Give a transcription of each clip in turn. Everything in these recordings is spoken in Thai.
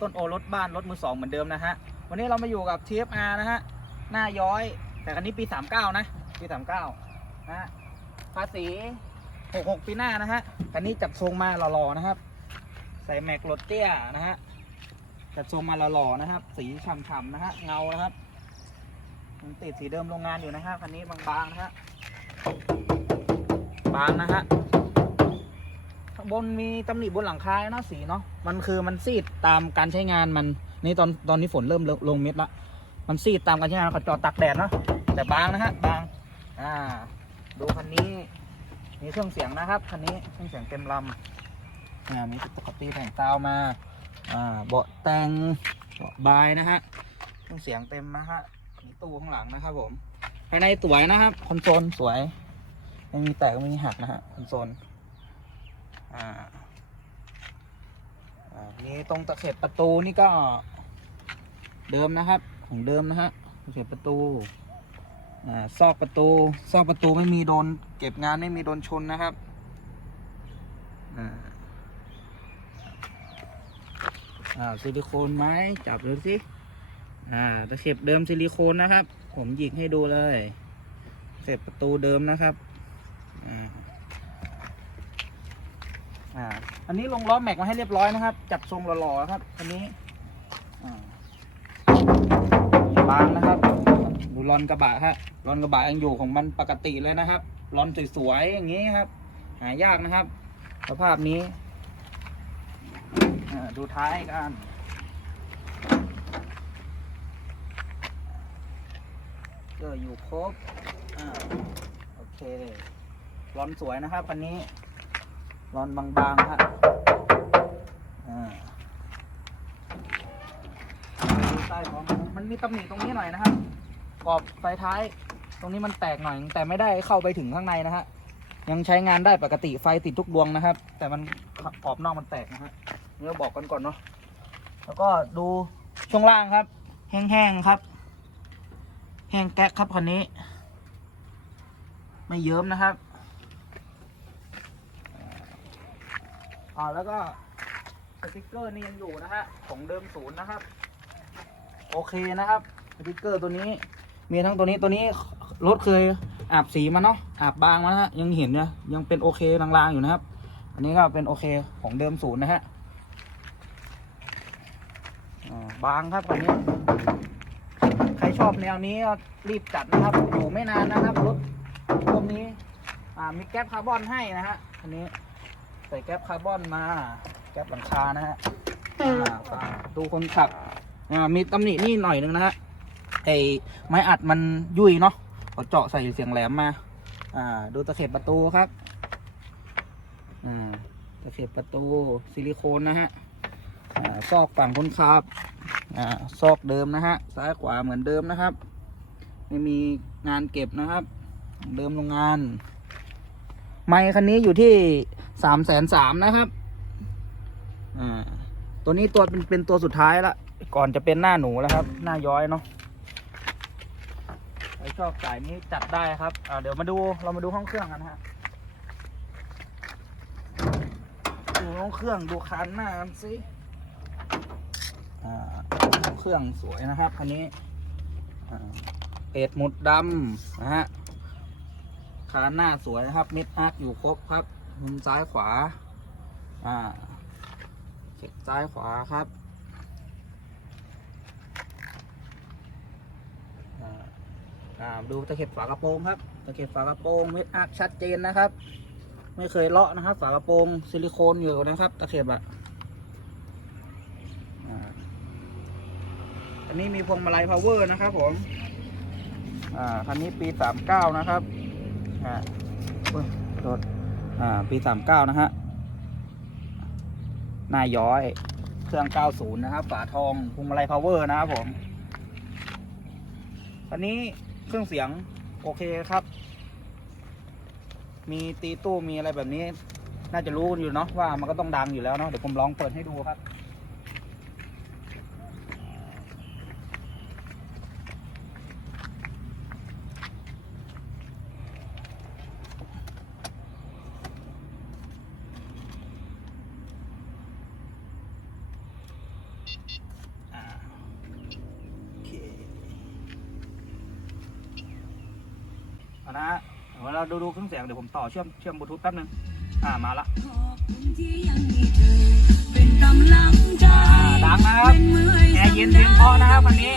ต้นโอรถบ้านรถมือสองเหมือนเดิมนะฮะ วันนี้เรามาอยู่กับ TFR นะฮะ หน้าย้อย แต่คันนี้ปี 39 นะ ปี 39 นะฮะ ภาษี 66 ปีหน้านะฮะ คันนี้จัดทรงมาหล่อๆนะครับ ใส่แม็กรถเตี้ยนะฮะ จัดทรงมาหล่อๆนะครับ สีฉ่ำๆนะฮะ เงานะครับยังติดสีเดิมโรงงานอยู่นะฮะคันนี้บางๆนะฮะ บางนะฮะ บนมีตำหนิบนหลังคาเนาะสีเนาะมันคือมันซีดตามการใช้งานมันนี่ตอนตอนนี้ฝนเริ่มลงลงเม็ดละมันซีดตามการใช้งานเขาจอดตักแดดเนาะแต่บางนะฮะบางอ่าดูคันนี้มีเครื่องเสียงนะครับคันนี้เครื่องเสียงเต็มลำอ่ามีปกติแต่งซาวมาอ่าเบาะแต่งเบาะบายนะฮะเครื่องเสียงเต็มนะฮะมีตู้ข้างหลังนะครับผมภายในสวยนะครับคอนโซลสวยไม่มีแตกไม่มีหักนะฮะคอนโซล อ่านี่ตรงตะเข็บประตูนี่ก็เดิมนะครับ ของเดิมนะฮะตะเข็บประตูอ่าซอกประตูซอกประตูไม่มีโดน เก็บงานไม่มีโดนชนนะครับอ่าอ่าซิลิโคนไหมจับดูสิอ่าตะเข็บเดิมซิลิโคนนะครับ ผมหยิกให้ดูเลยตะเข็บประตูเดิมนะครับอ่า อ่า อันนี้ลงล้อแม็กมาให้เรียบร้อยนะครับ จัดทรงหล่อๆครับอันนี้บางนะครับ ดูรอนกระบะฮะรอนกระบะยังอยู่ของมันปกติเลยนะครับรอนสวยๆอย่างนี้ครับ หายากนะครับ สภาพนี้ดูท้ายกันก็อยู่ครบ อ่า โอเครอนสวยนะครับคันนี้ รอนบางๆฮะอ่าดูใต้ของมันมีตำหนิตรงนี้หน่อยนะครับกรอบไฟท้าย ตรงนี้มันแตกหน่อย แต่ไม่ได้เข้าไปถึงข้างในนะฮะ ยังใช้งานได้ปกติไฟติดทุกดวงนะครับ แต่มันกรอบนอกมันแตกนะฮะนี่เราบอกกันก่อนเนาะ แล้วก็ดูช่วงล่างครับ แห้งๆครับ แห้งแก๊กครับคันนี้ ไม่เยิ้มนะครับ อ่าแล้วก็สติกเกอร์นี่ยังอยู่นะฮะของเดิมศูนย์นะครับ โอเคนะครับสติกเกอร์ตัวนี้ มีทั้งตัวนี้ตัวนี้รถเคยอาบสีมาเนาะอาบบางมานะฮะยังเห็นเนี่ยยังเป็นโอเคลางๆอยู่นะครับ อันนี้ก็เป็นโอเคของเดิมศูนย์นะฮะอ่าบางครับคันนี้ ใครชอบแนวนี้ก็รีบจัดนะครับ อยู่ไม่นานนะครับรถพวกนี้อ่ามีแก๊ปคาร์บอนให้นะฮะอันนี้ ใส่แก๊ปคาร์บอนมา แก๊ปหลังคานะฮะฝาดูคนขับอ่ามีตำหนินี่หน่อยนึงนะฮะไอไม้อัดมันยุ่ยเนาะเขาเจาะใส่เสียงแหลมมา อ่า ดูตะเข็บประตูครับอ่าตะเข็บประตูซิลิโคนนะฮะอ่าซอกฝั่งคนขับอ่าซอกเดิมนะฮะ ซ้ายขวาเหมือนเดิมนะครับ ไม่มีงานเก็บนะครับ เดิมโรงงาน ไมค์คันนี้อยู่ที่ สามแสนสามนะครับอ่าตัวนี้ตัวเป็นเป็นตัวสุดท้ายละก่อนจะเป็นหน้าหนูแล้วครับ หน้าย้อยเนาะใครชอบสายนี้จัดได้ครับอ่าเดี๋ยวมาดูเรามาดูห้องเครื่องกันฮะดูห้องเครื่องดูคันหน้ากันสิอ่าห้องเครื่องสวยนะครับคันนี้เป็ดหมุดดำนะฮะคานหน้าสวยนะครับมิดอาร์คอยู่ครบครับ มุมซ้ายขวา อ่า เช็คซ้ายขวาครับอ่าอ่าดูตะเข็บฝากระโปรงครับ ตะเข็บฝากระโปรงมิดอาร์คชัดเจนนะครับ ไม่เคยเลาะนะครับ ฝากระโปรงซิลิโคนอยู่นะครับ ตะเข็บอะอ่าอันนี้มีพวงมาลัยพาวเวอร์นะครับผม อ่าคันนี้ปีสามเก้านะครับ อ่าโอ้ยโทษ อ่าปีสามเก้านะฮะหน้าย้อย เครื่องเก้าศูนย์นะครับ ฝาทองพวงมาลัยพาวเวอร์นะครับผมอันนี้เครื่องเสียงโอเคครับ มีตีตู้มีอะไรแบบนี้ น่าจะรู้กันอยู่เนาะว่ามันก็ต้องดังอยู่แล้วเนาะเดี๋ยวผมลองเปิดให้ดูครับ นะฮะเดี๋ยวเราดูดูเครื่องเสียงเดี๋ยวผมต่อเชื่อมเชื่อมบลูทูธแป๊บนึงอ่ามาละขอบคุณที่ยังมีเธอเป็นกำลังใจดังนะครับเป็นมือให้แอร์เย็นเพียงพอนะครับวันนี้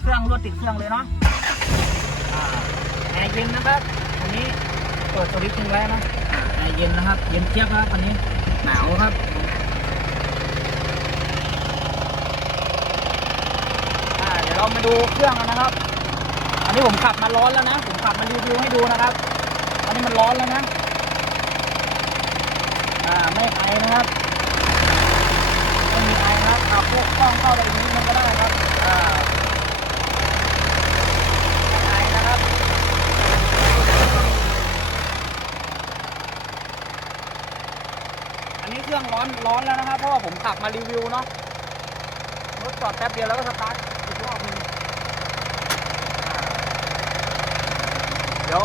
เครื่องรวดติดเครื่องเลยเนาะแอร์เย็นนะครับอันนี้เปิดสวิตช์ทิ้งแล้นะแอร์เย็นนะครับ เย็นเจี๊ยบครับอันนี้หนาวครับอ่าเดี๋ยวเรามาดูเครื่องกันนะครับ อันนี้ผมขับมาร้อนแล้วนะ ผมขับมารีวิวให้ดูนะครับ อันนี้มันร้อนแล้วนะอ่าไม่ไอนะครับไม่มีไอนะครับเอาพวกกล้องเข้าไปอีกนิดนึงก็ได้ครับอ่าไม่ไอนะครับ อันนี้ เครื่องร้อนร้อนแล้วนะครับ เพราะว่าผมขับมารีวิวเนาะรถจอดแป๊บเดียวแล้วก็สตาร์ทอีกรอบนึงเดี๋ยว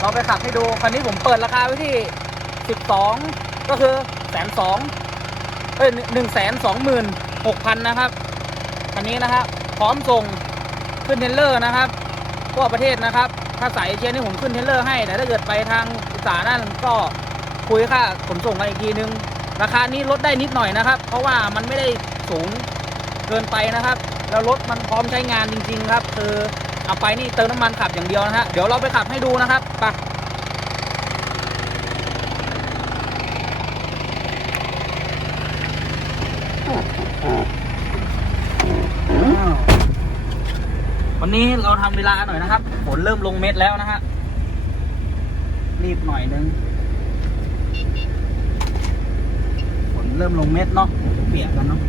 เราไปขับให้ดูคันนี้ผมเปิดราคาไว้ที่ 12 ก็คือแสนสองเอ้ยหนึ่งแสนสองหมื่นหกพันนะครับอันนี้นะครับพร้อมส่งขึ้นเทรลเลอร์นะครับทั่วประเทศนะครับ ถ้าสายเอเชียนี่ผมขึ้นเทรลเลอร์ให้ แต่ถ้าเกิดไปทางอีสานนั่นก็ คุยค่าขนส่งกันอีกทีนึง ราคานี้ลดได้นิดหน่อยนะครับ เพราะว่ามันไม่ได้สูงเกินไปนะครับ แล้วรถมันพร้อมใช้งานจริง ๆ ครับ คือเอาไปนี่เติมน้ำมันขับอย่างเดียวนะฮะเดี๋ยวเราไปขับให้ดูนะครับไปวันนี้เราทำเวลาหน่อยนะครับฝนเริ่มลงเม็ดแล้วนะฮะรีบหน่อยนึง ฝน เริ่มลงเม็ดเนาะเปียกกันเนาะ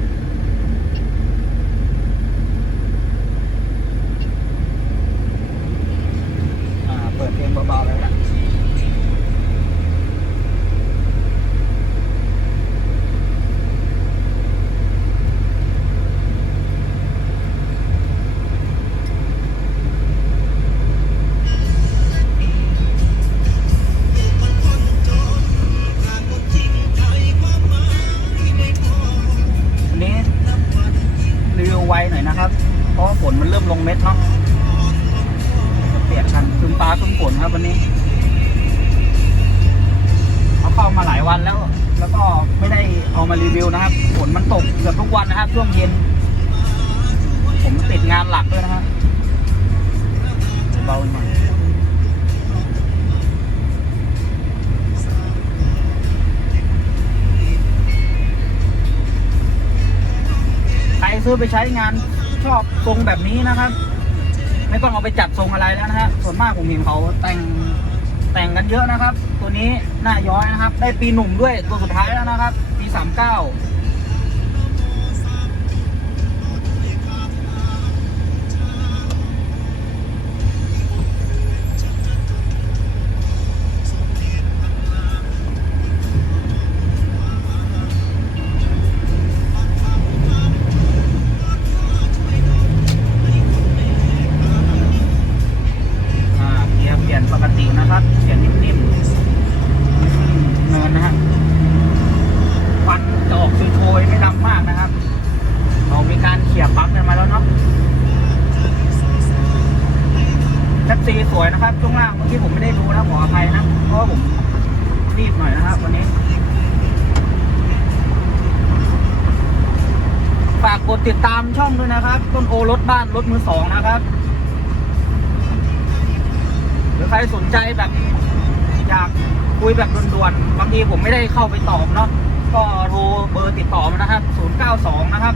ครับวันนี้เขาเข้ามาหลายวันแล้ว แล้วก็ไม่ได้เอามารีวิวนะครับฝนมันตกเกือบทุกวันนะครับช่วงเย็น ผมติดงานหลักด้วยนะครับเบาหน่อยใครซื้อไปใช้งานชอบทรงแบบนี้นะครับ ไม่ต้องเอาไปจับทรงอะไรแล้วนะฮะส่วนมากผมเห็นเขาแต่งแต่งกันเยอะนะครับ ตัวนี้หน้าย้อยนะครับ ได้ปีหนุ่มด้วยตัวสุดท้ายแล้วนะครับปีสามเก้า กดติดตามช่องด้วยนะครับ ต้นโอรถบ้านรถมือสองนะครับหรือใครสนใจแบบอยากคุยแบบด่วนๆบางทีผมไม่ได้เข้าไปตอบเนาะก็โทรเบอร์ติดต่อมานะครับ 092 นะครับ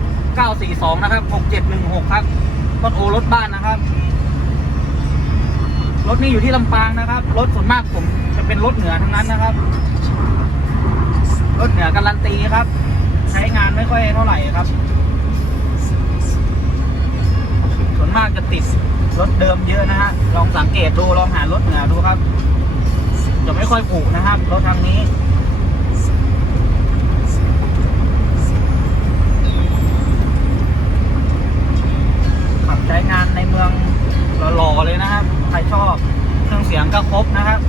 942 นะครับ 6716 ครับต้นโอรถบ้านนะครับ รถนี้อยู่ที่ลำปางนะครับ รถส่วนมากผมจะเป็นรถเหนือทั้งนั้นนะครับ รถเหนือการันตีครับ ใช้งานไม่ค่อยเท่าไหร่ครับ นมากจะติดรถเดิมเยอะนะฮะ ลองสังเกตดู ลองหารถเหนือดูครับ จะไม่ค่อยผูกนะครับ รถทางนี้ขับใช้งานในเมืองหล่อเลยนะครับ ใครชอบเครื่องเสียงก็ครบนะครับ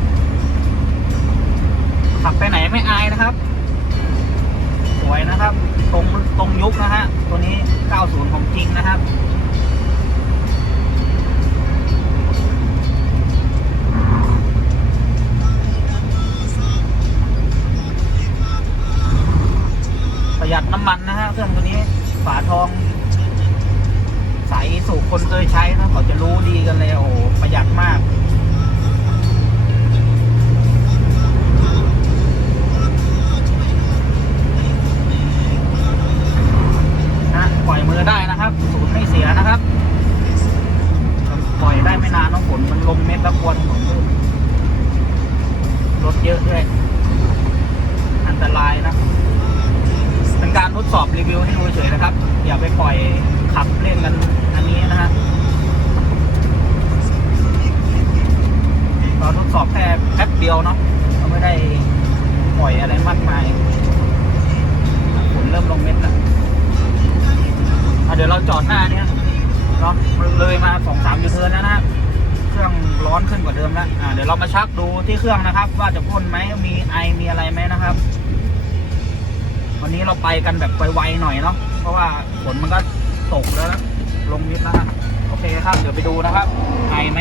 ขับไปไหนไม่อายนะครับ สวยนะครับ ตรงตรงยุคนะฮะ ตัวนี้ 90 ของจริงนะครับ ประหยัดน้ำมันนะฮะเครื่องตัวนี้ฝาทองใสสู่คนเคยใช้นะเขาจะรู้ดีกันเลยโอ้ประหยัดมาก แค่แป๊บเดียวเนาะเราไม่ได้ปล่อยอะไรมากมายฝนเริ่มลงเม็ดแล้วอะเดี๋ยวเราจอดหน้าเนี้ยเนาะเลยมาสองสามยูเทิร์นแล้วนะเครื่องร้อนขึ้นกว่าเดิมแล้วอ่าเดี๋ยวเรามาชักดูที่เครื่องนะครับ ว่าจะพ่นไหมมีไอมีอะไรไหมนะครับ วันนี้เราไปกันแบบไวๆหน่อยเนาะเพราะว่าฝนมันก็ตกแล้วนะลงนิดแล้วนะโอเคครับ เดี๋ยวไปดูนะครับไอไหม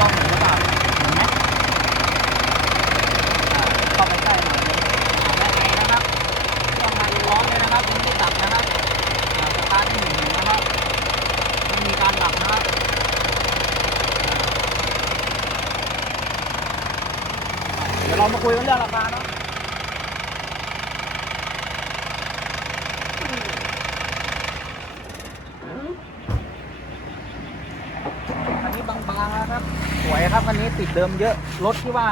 ต้องเห็นหรือเปล่าเห็นไหม เข้าไปใกล้หน่อยนึงอ่าได้ไงนะครับเครื่องมาร้อนเลยนะครับยังไม่ได้ดับนะครับอ่าสตาร์ทที่หนึ่งนะครับไม่มีการดับนะครับอ่า เรามาคุยกันเรื่องราคาเนาะอันนี้บางๆนะครับ สวยครับอันนี้ติดเดิมเยอะรถที่ว่า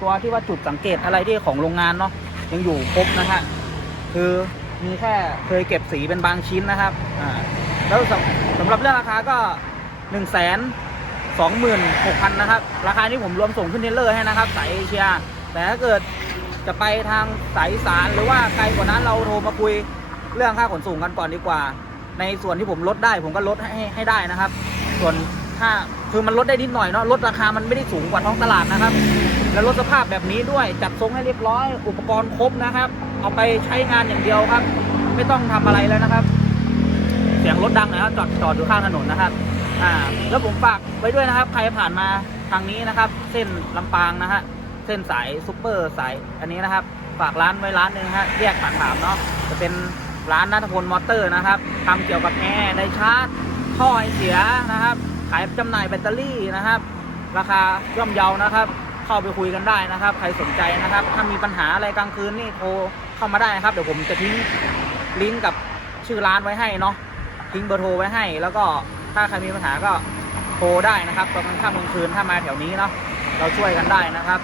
ตัวที่ว่าจุดสังเกตอะไรที่ของโรงงานเนาะยังอยู่ครบนะฮะคือมีแค่เคยเก็บสีเป็นบางชิ้นนะครับอ่าแล้วสำสำหรับเรื่องราคาก็หนึ่งแสน สองหมื่นะครับราคานี้ผมรวมส่งขึ้นเทเลอร์ให้นะครับสายเอเชีย แต่ถ้าเกิดจะไปทางสายสานหรือว่าไกลกว่านั้นเราโทรมาคุยเรื่องค่าขนส่งกันก่อนดีกว่า ในส่วนที่ผมลดได้ผมก็ลดให้ให้ได้นะครับ ส่วนถ้าคือมันลดได้นิดหน่อยเนาะลดราคามันไม่ได้สูงกว่าท้องตลาดนะครับ แล้วรถสภาพแบบนี้ด้วยจัดทรงให้เรียบร้อย อุปกรณ์ครบนะครับ เอาไปใช้งานอย่างเดียวครับ ไม่ต้องทำอะไรแล้วนะครับ เสียงรถดังน่อยครับจอดจอดอยู่ข้างถนนนะครับ อ่าแล้วผมฝากไว้ด้วยนะครับ ใครผ่านมาทางนี้นะครับ เส้นลำปางนะฮะเส้นสายซุปเปอร์สายอันนี้นะครับ ฝากร้านไว้ร้านหนึ่งฮะแยกผ่านถามเนาะจะเป็นร้านนัทพลมอเตอร์นะครับทำเกี่ยวกับแอร์ไดชาร์จท่อไอเสียนะครับ ขายจำหน่ายแบตเตอรี่นะครับ ราคาย่อมเยานะครับ เข้าไปคุยกันได้นะครับ ใครสนใจนะครับ ถ้ามีปัญหาอะไรกลางคืนนี่โทรเข้ามาได้นะครับ เดี๋ยวผมจะทิ้งลิงก์กับชื่อร้านไว้ให้เนาะทิ้งเบอร์โทรไว้ให้แล้วก็ ถ้าใครมีปัญหาก็โทรได้นะครับตอนกลางค่ำกลางคืนถ้ามาแถวนี้เนาะเราช่วยกันได้นะครับ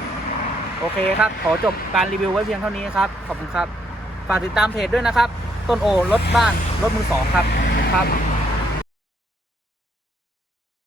โอเคครับ ขอจบการรีวิวไว้เพียงเท่านี้ครับ ขอบคุณครับ ฝากติดตามเพจด้วยนะครับ ต้นโอรถบ้านรถมือสองครับครับ